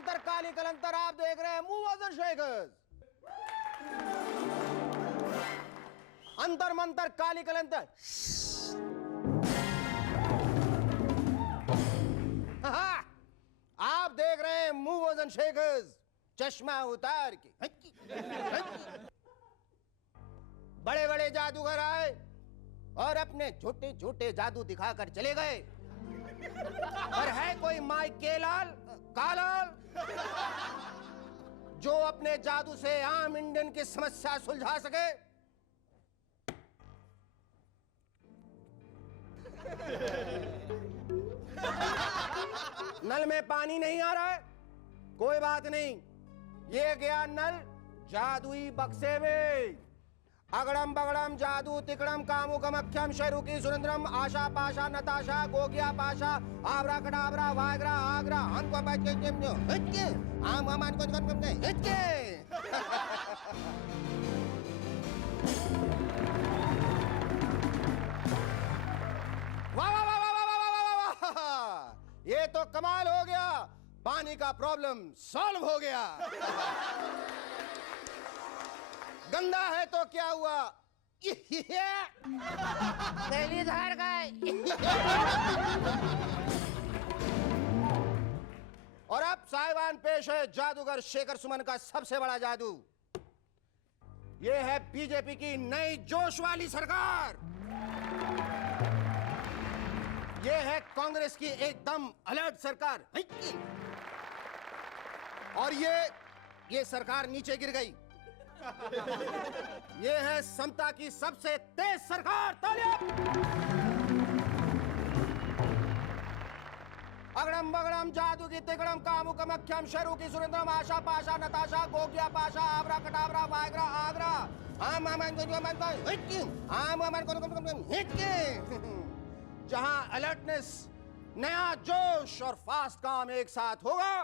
मंतर काली कलंतर, आप देख रहे हैं मूवर्स एंड शेकर्स। अंतर मंतर काली कलंतर। आप देख रहे हैं मूवर्स एंड शेकर्स, चश्मा उतार के। बड़े बड़े जादूगर आए और अपने झूठे झूठे जादू दिखाकर चले गए। पर है कोई माइकेलाल कालाल जो अपने जादू से आम इंडियन की समस्या सुलझा सके? नल में पानी नहीं आ रहा है, कोई बात नहीं, ये गया नल जादुई बक्से में। अगड़म बगड़म जादू तिकड़म कामू कमख्यम शरुकी सुरेंद्रम आशा पाशा नताशा गोगिया पाशा आबरा कडाबरा वागरा आगरा हम को बैठ के हिचके आम अमान को हिचके। वाह वाह वाह वाह वाह वाह वाह, ये तो कमाल हो गया, पानी का प्रॉब्लम सॉल्व हो गया। गंदा है तो क्या हुआ, पहली धार गए। और अब साहिबान पेश है जादूगर शेखर सुमन का सबसे बड़ा जादू। यह है बीजेपी की नई जोश वाली सरकार। यह है कांग्रेस की एकदम अलर्ट सरकार। और ये सरकार नीचे गिर गई। ये है समता की सबसे तेज सरकार। तालियां। अगड़म बगड़म जादू की तिगड़म कामू कमख्यम शरू की सुरेंद्रम आशा पाशा नताशा गोगिया पाशा आबरा कटाबरा वागरा आगरा आम अमन को जहां अलर्टनेस, नया जोश और फास्ट काम एक साथ होगा,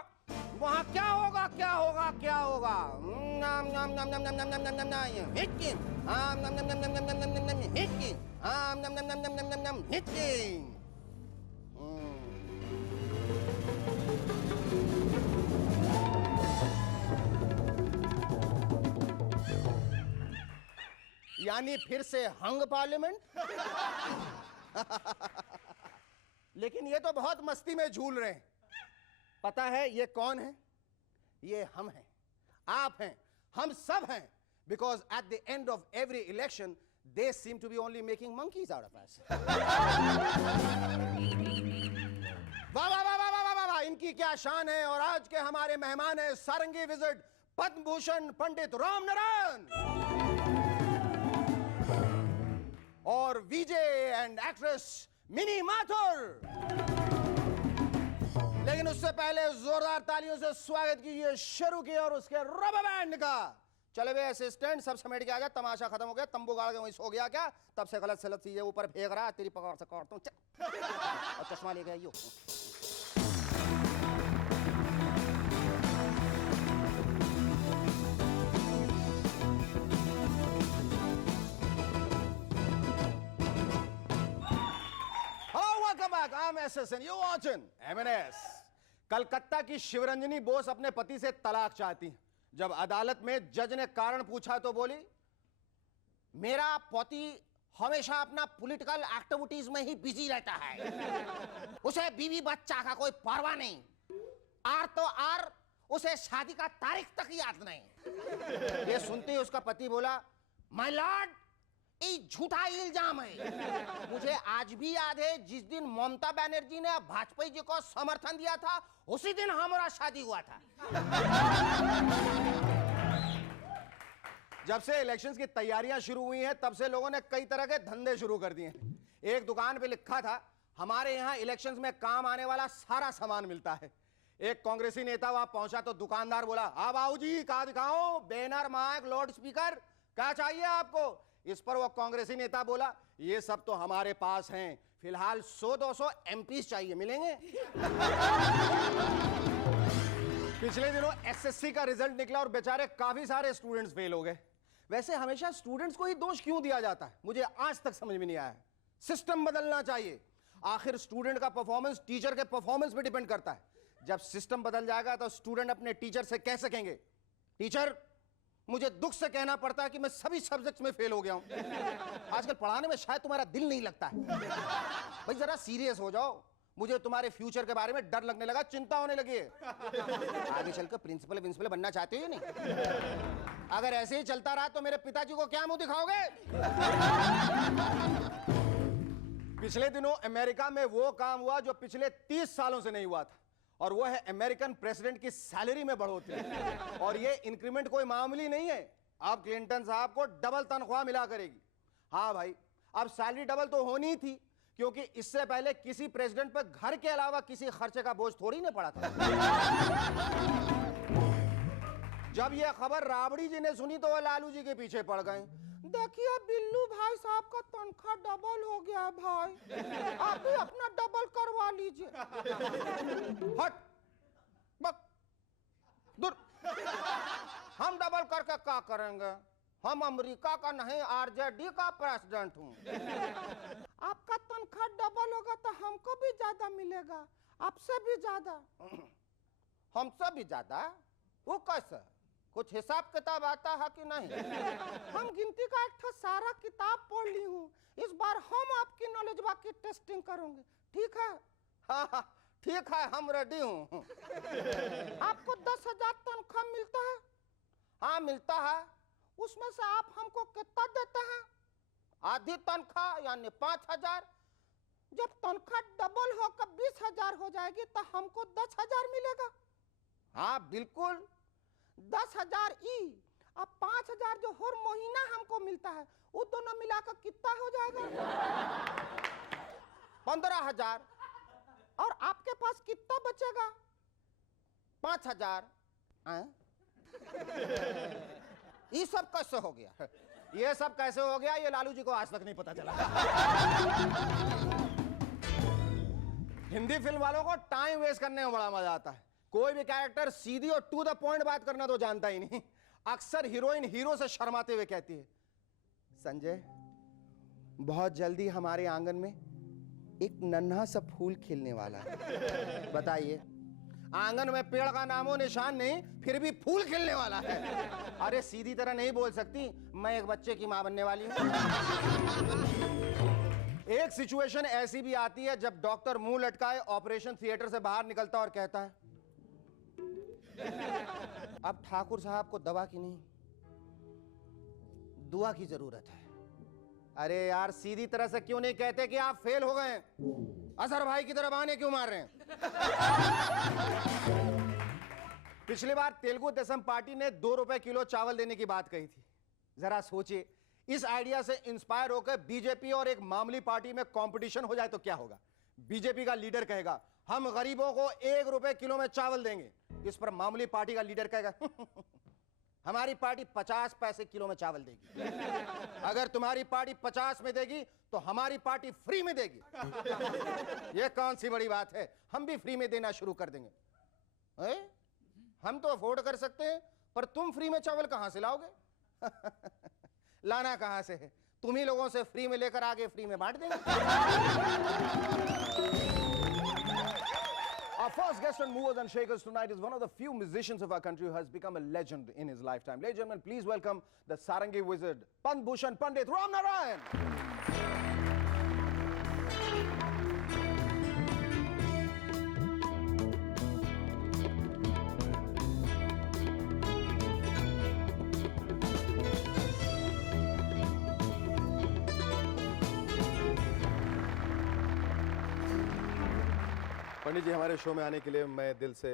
वहां क्या होगा क्या होगा क्या होगा? नाम नाम नाम नाम नाम नाम नाम नाम नाम हिटकी आम नाम नाम नाम नाम नाम नाम नाम नाम हिटकी आम नाम नाम नाम नाम नाम नाम नाम हिटकी। यानी फिर से हंग पार्लियामेंट। लेकिन ये तो बहुत मस्ती में झूल रहे हैं। पता है ये कौन है? ये हम हैं, आप हैं, हम सब हैं। Because at the end of every election they seem to be only making monkeys out of us. वाह वाह वाह वाह वाह वाह, इनकी क्या शान है। और आज के हमारे मेहमान हैं सारंगी विजिट पद्म भूषण पंडित राम नारायण और वीजे एंड एक्ट्रेस मिनी माथुर। लेकिन उससे पहले जोरदार तालियों से स्वागत कीजिए शुरू किया और उसके रबर बैंड का। चले वे असिस्टेंट, सब समेट के आ गया, तमाशा खत्म हो गया, तंबू गाड़ के वहीं सो गया क्या? तब से गलत सलत चीजें ऊपर फेंक रहा, तेरी पकड़ से काटता हूं, चल। और चश्मा लेके आइयो। Welcome back. I'm SSN. You're watching MNS. Calcutta की शिवरंजनी बोस अपने पति से तलाक चाहती। जब अदालत में जज ने कारण पूछा तो बोली, मेरा पति हमेशा अपना पॉलिटिकल एक्टिविटीज में ही बिजी रहता है, उसे बीवी बच्चा का कोई परवाह नहीं। आर तो आर, उसे शादी का तारीख तक याद नहीं। ये सुनते ही उसका पति बोला, माय लॉर्ड, ये झूठा इल्जाम है। मुझे आज भी याद है जिस दिन ममता बनर्जी ने वाजपेयी जी को समर्थन दिया था, उसी दिन हमारा शादी हुआ था। जब से इलेक्शंस की तैयारियां शुरू हुई हैं, तब से लोगों ने कई तरह के धंधे शुरू कर दिए हैं। एक दुकान पे लिखा था, हमारे यहां इलेक्शंस में काम आने वाला सारा सामान मिलता है। एक कांग्रेसी नेता वहां पहुंचा तो दुकानदार बोला, हाँ बाबू जी, कहा दिखाओ, बैनर, माइक, लाउड स्पीकर, क्या चाहिए आपको? इस पर वो कांग्रेसी नेता बोला, ये सब तो हमारे पास हैं, फिलहाल 100-200 एमपीज चाहिए, मिलेंगे? पिछले दिनों एसएससी का रिजल्ट निकला और बेचारे काफी सारे स्टूडेंट्स फेल हो गए। वैसे हमेशा स्टूडेंट्स को ही दोष क्यों दिया जाता है, मुझे आज तक समझ में नहीं आया। सिस्टम बदलना चाहिए। आखिर स्टूडेंट का परफॉर्मेंस टीचर के परफॉर्मेंस पे डिपेंड करता है। जब सिस्टम बदल जाएगा तो स्टूडेंट अपने टीचर से कह सकेंगे, टीचर मुझे दुख से कहना पड़ता है कि मैं सभी सब्जेक्ट्स में फेल हो गया हूं। आजकल पढ़ाने में शायद तुम्हारा दिल नहीं लगता है। भाई जरा सीरियस हो जाओ, मुझे तुम्हारे फ्यूचर के बारे में डर लगने लगा, चिंता होने लगी है। आगे चलकर प्रिंसिपल बनना चाहते हो नहीं? अगर ऐसे ही चलता रहा तो मेरे पिताजी को क्या मुंह दिखाओगे? पिछले दिनों अमेरिका में वो काम हुआ जो पिछले 30 सालों से नहीं हुआ था, और वो है अमेरिकन प्रेसिडेंट की सैलरी में बढ़ोतरी। और ये इंक्रीमेंट कोई मामूली नहीं है, अब क्लिंटन साहब को डबल तनख्वाह मिला करेगी। हाँ भाई, अब सैलरी डबल तो होनी ही थी, क्योंकि इससे पहले किसी प्रेसिडेंट पर घर के अलावा किसी खर्चे का बोझ थोड़ी नहीं पड़ा था। जब यह खबर राबड़ी जी ने सुनी तो वो लालू जी के पीछे पड़ गए। देखिए बिल्लू भाई साहब का तनख्वाह डबल हो गया भाई, आप भी अपना डबल करवा लीजिए। हट बक दूर, हम डबल करके क्या करेंगे? हम अमेरिका का नहीं आरजेडी का प्रेसिडेंट हूँ। आपका तनख्वाह डबल होगा तो हमको भी ज्यादा मिलेगा, आपसे भी ज्यादा। हमसे भी ज्यादा? वो कैसे? कुछ हिसाब किताब आता है कि नहीं? हम गिनती का एक सारा किताब पढ़ ली हूँ, इस बार हम आपकी नॉलेज की टेस्टिंग करेंगे, ठीक है? हाँ ठीक है, हम रेडी हूँ। आपको 10,000 तनख्वाह मिलता है? हाँ मिलता है। उसमें से आप हमको कितना देते हैं? आधी तनख्वाह यानी 5,000। जब तनख्वाह डबल होकर 20,000 हो जाएगी तो हमको 10,000 मिलेगा। हाँ बिल्कुल, 10,000 ई, अब 5,000 जो हर महीना हमको मिलता है, वो दोनों मिलाकर कितना हो जाएगा? 15,000। और आपके पास कितना बचेगा? 5,000। ये सब कैसे हो गया? ये सब कैसे हो गया ये लालू जी को आज तक नहीं पता चला। हिंदी फिल्म वालों को टाइम वेस्ट करने में बड़ा मजा आता है। कोई भी कैरेक्टर सीधी और टू द पॉइंट बात करना तो जानता ही नहीं। अक्सर हीरोइन हीरो से शर्माते हुए कहती है, संजय बहुत जल्दी हमारे आंगन में एक नन्हा सा फूल खिलने वाला है। बताइए, आंगन में पेड़ का नामो निशान नहीं, फिर भी फूल खिलने वाला है। अरे सीधी तरह नहीं बोल सकती, मैं एक बच्चे की मां बनने वाली हूं। एक सिचुएशन ऐसी भी आती है जब डॉक्टर मुंह लटकाए ऑपरेशन थिएटर से बाहर निकलता और कहता है, अब ठाकुर साहब को दवा की नहीं, दुआ की जरूरत है। अरे यार सीधी तरह से क्यों नहीं कहते कि आप फेल हो गए? असर भाई की तरफ आने क्यों मार रहे हैं? पिछली बार तेलुगु देशम पार्टी ने 2 रुपए किलो चावल देने की बात कही थी। जरा सोचिए, इस आइडिया से इंस्पायर होकर बीजेपी और एक मामूली पार्टी में कंपटीशन हो जाए तो क्या होगा? बीजेपी का लीडर कहेगा हम गरीबों को 1 रुपए किलो में चावल देंगे। इस पर मामूली पार्टी का लीडर कहेगा हमारी पार्टी 50 पैसे किलो में चावल देगी। अगर तुम्हारी पार्टी 50 में देगी तो हमारी पार्टी फ्री में देगी। यह कौन सी बड़ी बात है? हम भी फ्री में देना शुरू कर देंगे। हम तो अफोर्ड कर सकते हैं, पर तुम फ्री में चावल कहां से लाओगे? लाना कहां से है? तुम ही लोगों से फ्री में लेकर आगे फ्री में बांट देंगे। Our first guest on Movers and Shakers tonight is one of the few musicians of our country who has become a legend in his lifetime. Ladies and gentlemen, please welcome the Sarangi wizard, Padma Bhushan Pandit Ram Narayan. पंडित जी, हमारे show में आने के लिए मैं दिल से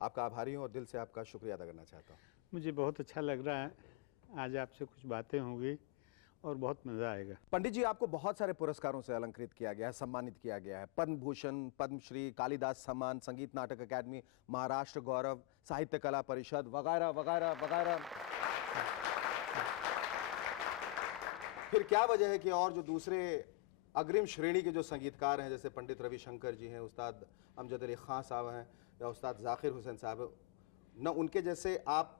आपका आभारी हूँ और दिल से आपका शुक्रिया अदा करना चाहता हूँ। मुझे बहुत अच्छा लग रहा है, आज आपसे कुछ बातें होंगी और बहुत मज़ा आएगा। पंडित जी, आपको बहुत सारे पुरस्कारों से अलंकृत किया गया है, सम्मानित किया गया है। पद्म भूषण, पद्मश्री, कालिदास सम्मान, संगीत नाटक अकादमी, महाराष्ट्र गौरव, साहित्य कला परिषद वगैरह वगैरह वगैरह। फिर क्या वजह है कि और जो दूसरे अग्रिम श्रेणी के जो संगीतकार हैं, जैसे पंडित रविशंकर जी हैं, उस्ताद अमजद अली खां साहब हैं या उस्ताद जाकिर हुसैन साहब, न उनके जैसे आप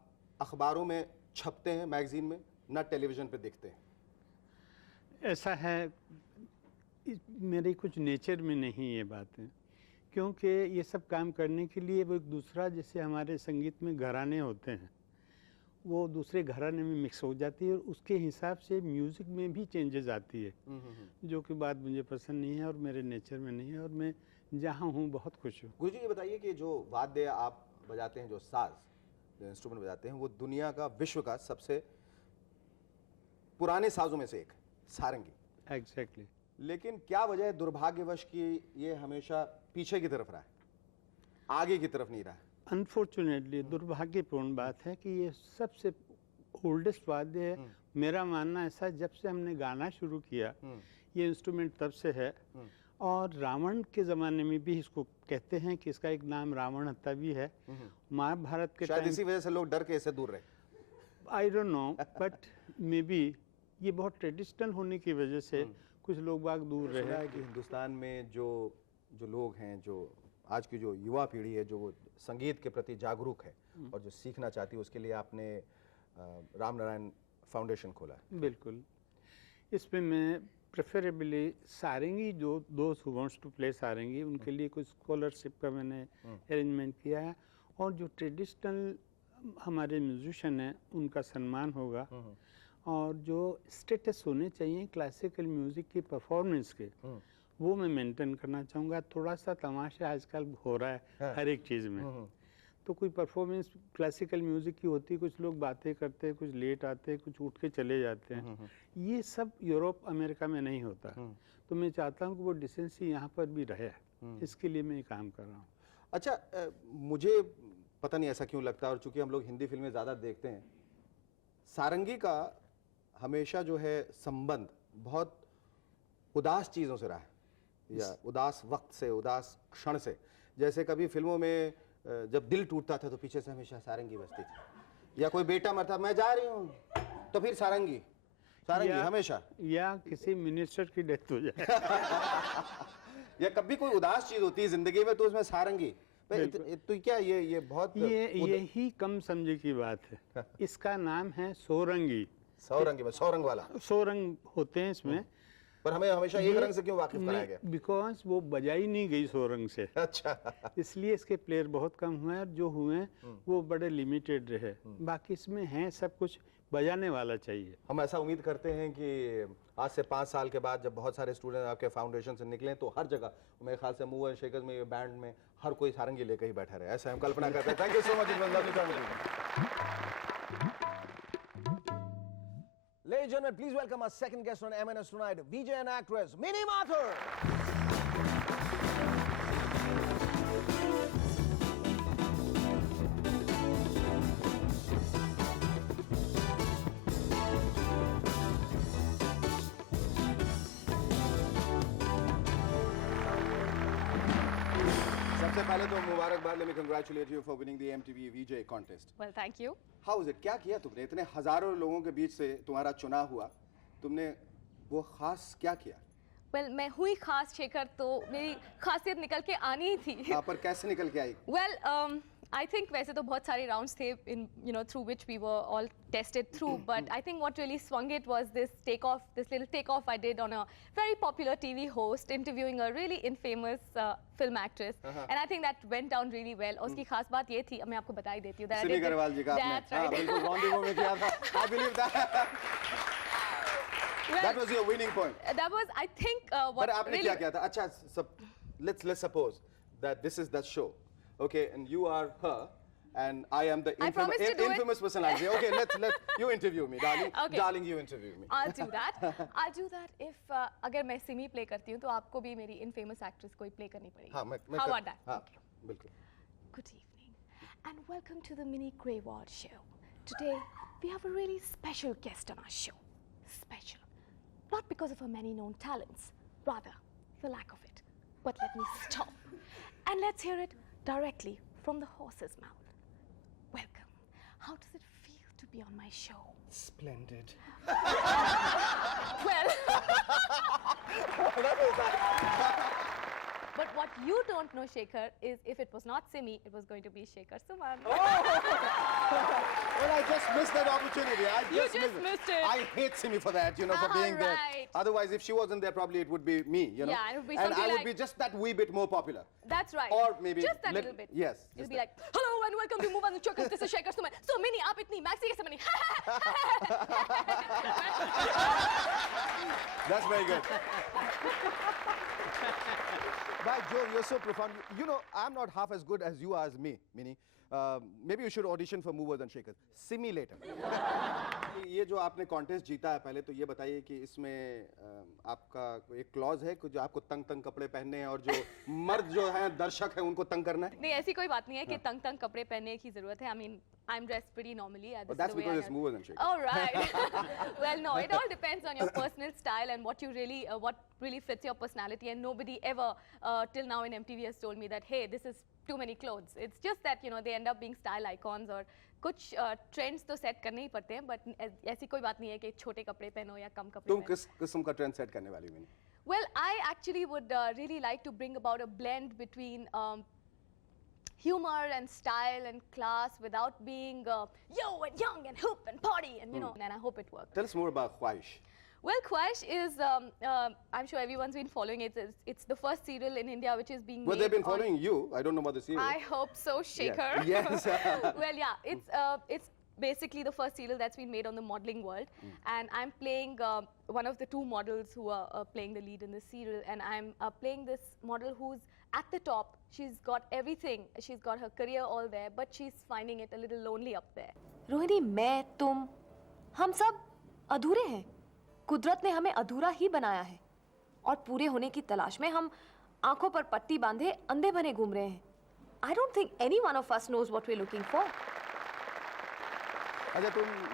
अखबारों में छपते हैं, मैगजीन में, न टेलीविज़न पे दिखते हैं? ऐसा है, मेरे कुछ नेचर में नहीं ये बातें, क्योंकि ये सब काम करने के लिए वो एक दूसरा, जैसे हमारे संगीत में घराने होते हैं, वो दूसरे घराने में मिक्स हो जाती है और उसके हिसाब से म्यूज़िक में भी चेंजेस आती है, जो कि बात मुझे पसंद नहीं है और मेरे नेचर में नहीं है, और मैं जहाँ हूँ बहुत खुश हूँ। गुरुजी ये बताइए कि जो वाद्य आप बजाते हैं, जो साज, जो इंस्ट्रूमेंट बजाते हैं, वो दुनिया का, विश्व का सबसे पुराने साजों में से एक, सारंगी। एग्जैक्टली। लेकिन क्या वजह है दुर्भाग्यवश कि ये हमेशा पीछे की तरफ रहा है, आगे की तरफ नहीं रहा है? अनफॉर्चुनेटली, दुर्भाग्यपूर्ण बात है कि ये सबसे ओल्डेस्ट वाद्य है। मेरा मानना ऐसा, जब से हमने गाना शुरू किया ये इंस्ट्रूमेंट तब से है। और रावण के ज़माने में भी इसको कहते हैं कि इसका एक नाम रावण हत्ता भी है। महाभारत के शायद टाइम, इसी वजह से लोग डर के इससे दूर रहे। I don't know, but may be ये बहुत ट्रेडिशनल होने की वजह से कुछ लोग बाग दूर सुना रहे। है कि हिंदुस्तान में जो लोग हैं, जो आज की जो युवा पीढ़ी है, जो वो संगीत के प्रति जागरूक है और जो सीखना चाहती है, उसके लिए आपने राम नारायण फाउंडेशन खोला है। बिल्कुल। इसमें मैं प्रेफरेबली सारंगी, जो दोस्त हु वांट्स टू प्ले सारंगी, उनके लिए कुछ स्कॉलरशिप का मैंने अरेंजमेंट किया है, और जो ट्रेडिशनल हमारे म्यूजिशियन हैं उनका सम्मान होगा, और जो स्टेटस होने चाहिए क्लासिकल म्यूज़िक की परफॉर्मेंस के, वो मैं मेंटेन करना चाहूँगा। थोड़ा सा तमाशा आजकल हो रहा है हर एक चीज़ में, तो कोई परफॉर्मेंस क्लासिकल म्यूज़िक की होती है, कुछ लोग बातें करते हैं, कुछ लेट आते हैं, कुछ उठ के चले जाते हैं। ये सब यूरोप अमेरिका में नहीं होता। तो मैं चाहता हूँ कि वो डिसेंसी यहाँ पर भी रहे, इसके लिए मैं काम कर रहा हूँ। अच्छा, मुझे पता नहीं ऐसा क्यों लगता है, और चूंकि हम लोग हिंदी फिल्में ज़्यादा देखते हैं, सारंगी का हमेशा जो है संबंध बहुत उदास चीज़ों से रहा है, या उदास वक्त से, उदास क्षण से। जैसे कभी फिल्मों में जब दिल टूटता था तो पीछे से हमेशा सारंगी बजती थी, या कोई बेटा मरता, मैं जा रही हूँ, तो फिर सारंगी हमेशा, या किसी मिनिस्टर की डेथ हो जाए या कभी कोई उदास चीज़ होती है जिंदगी में तो उसमें सारंगी। तो क्या ये बहुत यही कम समझे की बात है। इसका नाम है सोरंगी। सौरंगी में सौरंग वाला, सोरंग होते हैं इसमें, पर हमें हमेशा एक रंग से क्यों वाकिफ कराया गया? बिकॉज वो बजाई नहीं गई सोरंग से। अच्छा। इसलिए इसके प्लेयर बहुत कम हुए हैं, जो हुए वो बड़े लिमिटेड रहे। बाकी इसमें हैं सब कुछ, बजाने वाला चाहिए। हम ऐसा उम्मीद करते हैं कि आज से 5 साल के बाद जब बहुत सारे स्टूडेंट आपके फाउंडेशन से निकले तो हर जगह, मेरे ख्याल से मूव एंड शेकर्स में, बैंड में, हर कोई सारंगी लेकर ही बैठा रहे, ऐसा हम कल्पना करते हैं। Thank you so much. Ladies and gentlemen, please welcome our second guest on M&S tonight, VJ and actress Mini Mathur. सबसे पहले तो मुबारकबाद, let me congratulate you for winning the MTV VJ contest. Well, thank you. How is it? क्या किया तुमने? इतने हजारों लोगों के बीच से तुम्हारा चुनाव हुआ, तुमने वो खास क्या किया? Well, मैं हुई खास शेखर, तो मेरी खासियत निकल के आनी ही थी. हाँ, पर कैसे निकल के आई? Well, I think वैसे तो बहुत सारे rounds थे in through which we were all tested through, but I think what really swung it was this little takeoff I did on a very popular TV host interviewing a really infamous film actress, and I think that went down really well. और उसकी खास बात ये थी, मैं आपको बता ही देती हूँ, that I Simi did Agarwal जी का आपने, that's हाँ, right. बिल्कुल रॉन्डेवू में किया था. I believe that. That was your winning point. That was, I think, what पर आपने really क्या किया था? अच्छा, let's suppose that this is the show, okay, and you are her, and I am the I promise to do it. infamous personality. Okay, let you interview me, darling. Okay. Darling, you interview me. I'll do that. I'll do that if अगर मैं Simi play करती हूँ तो आपको भी मेरी infamous actress कोई play करनी पड़ेगी. हाँ, मैं How about that? हाँ, Okay. बिल्कुल. Good evening and welcome to the Mini Greyward show. Today we have a really special guest on our show. Special. Not because of her many known talents, rather the lack of it. But let me stop. And let's hear it directly from the horse's mouth. Welcome. How does it feel to be on my show? Splendid. Well, But what you don't know, Shekhar, is if it was not Simi, it was going to be Shekhar Suman. Well, I just missed that opportunity. You just missed it. I hate Simi for that, you know, for being there. Right. Otherwise, if she wasn't there, probably it would be me, you know. Yeah, it would be and something I would like- be just that wee bit more popular. That's right. Or maybe just that little bit. Yes. It'll just be that. like, hello and welcome to Move On Showcase. This is Shekhar Suman. So Mini, आप इतनी maxi कैसे बनी? That's very good. But Joe, you're so profound. You know, I'm not half as good as you are as me, Mini. Maybe you should audition for Movers and Shakers. Simulator. ये जो आपने contest जीता है, पहले तो ये बताइए कि इसमें आपका एक क्लॉज है कि जो आपको तंग तंग कपड़े पहनने हैं और जो मर्द जो हैं दर्शक हैं उनको तंग करना है? नहीं, ऐसी कोई बात नहीं है कि तंग तंग कपड़े पहनने की जरूरत है. I mean, I'm dressed pretty normally. But that's because it's Movers and Shakers. All right. Well, no, it all depends on your personal style and what really fits your personality. And nobody ever till now in MTV has told me that, hey, this is too many clothes. It's just that, you know, they end up being style icons or कुछ trends तो set करने ही पड़ते हैं, but ऐसी कोई बात नहीं है कि छोटे कपड़े पहनो या कम कपड़े तुम पहनो. किस किस्म का ट्रेंड सेट करने वाली हो? Well, I actually would really like to bring about a blend between humor and style and class without being yo and young and hoop and party and you know, and I hope it works. Tell us more about Khwahish. Well, Khwahish is, I'm sure everyone's been following it. It's the first serial in India which is being Well, made they've been on- following you. I don't know about the serial. I hope so, Shekhar. Yes. Well, yeah, it's basically the first serial that's been made on the modeling world, and I'm playing one of the two models who are playing the lead in the serial, and I'm playing this model who's at the top. She's got everything. She's got her career all there, but she's finding it a little lonely up there. Rohini, मैं, तुम, हम सब अधूरे हैं. कुदरत ने हमें अधूरा ही बनाया है और पूरे होने की तलाश में हम आंखों पर पट्टी बांधे अंधे बने घूम रहे हैं. I don't think any one of us knows what we're looking for. अच्छा,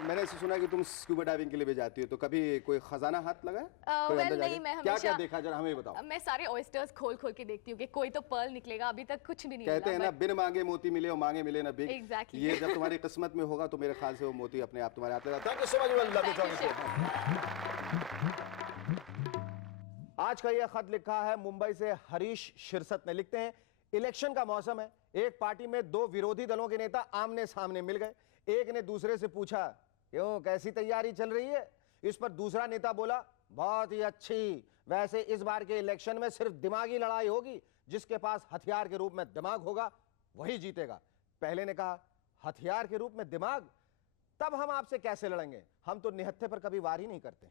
मैंने ऐसे सुना कि तुम स्कूबा डाइविंग के लिए भी जाती हो, तो कभी कोई खजाना हाथ लगा? कोई well, अंदर नहीं, जाके? मैं क्या हमेशा- देखा, जरा हमें बताओ. मैं सारे ऑयस्टर्स खोल के देखती हूँ कि कोई तो पर्ल निकलेगा. अभी तक कुछ भी नहीं कहते हैं मिला, ना, but- बिन मांगे मोती मिले और मांगे मिले ना बिक. Exactly. ये जब तुम्हारी किस्मत में होगा तो मेरे ख्याल से वो मोती अपने आप तुम्हारे हाथ लगा. Thank you so much. Well, lovely Thank you, talking to you. आज का ये खत लिखा है मुंबई से हरीश शिरसत ने. लिखते हैं, इलेक्शन का मौसम है. एक पार्टी में दो विरोधी दलों के नेता आमने सामने मिल गए. एक ने दूसरे से पूछा, क्यों, कैसी तैयारी चल रही है? इस पर दूसरा नेता बोला, बहुत ही अच्छी. वैसे इस बार के इलेक्शन में सिर्फ दिमागी लड़ाई होगी. जिसके पास हथियार के रूप में दिमाग होगा वही जीतेगा. पहले ने कहा, हथियार के रूप में दिमाग? तब हम आपसे कैसे लड़ेंगे? हम तो निहत्थे पर कभी वार ही नहीं करते.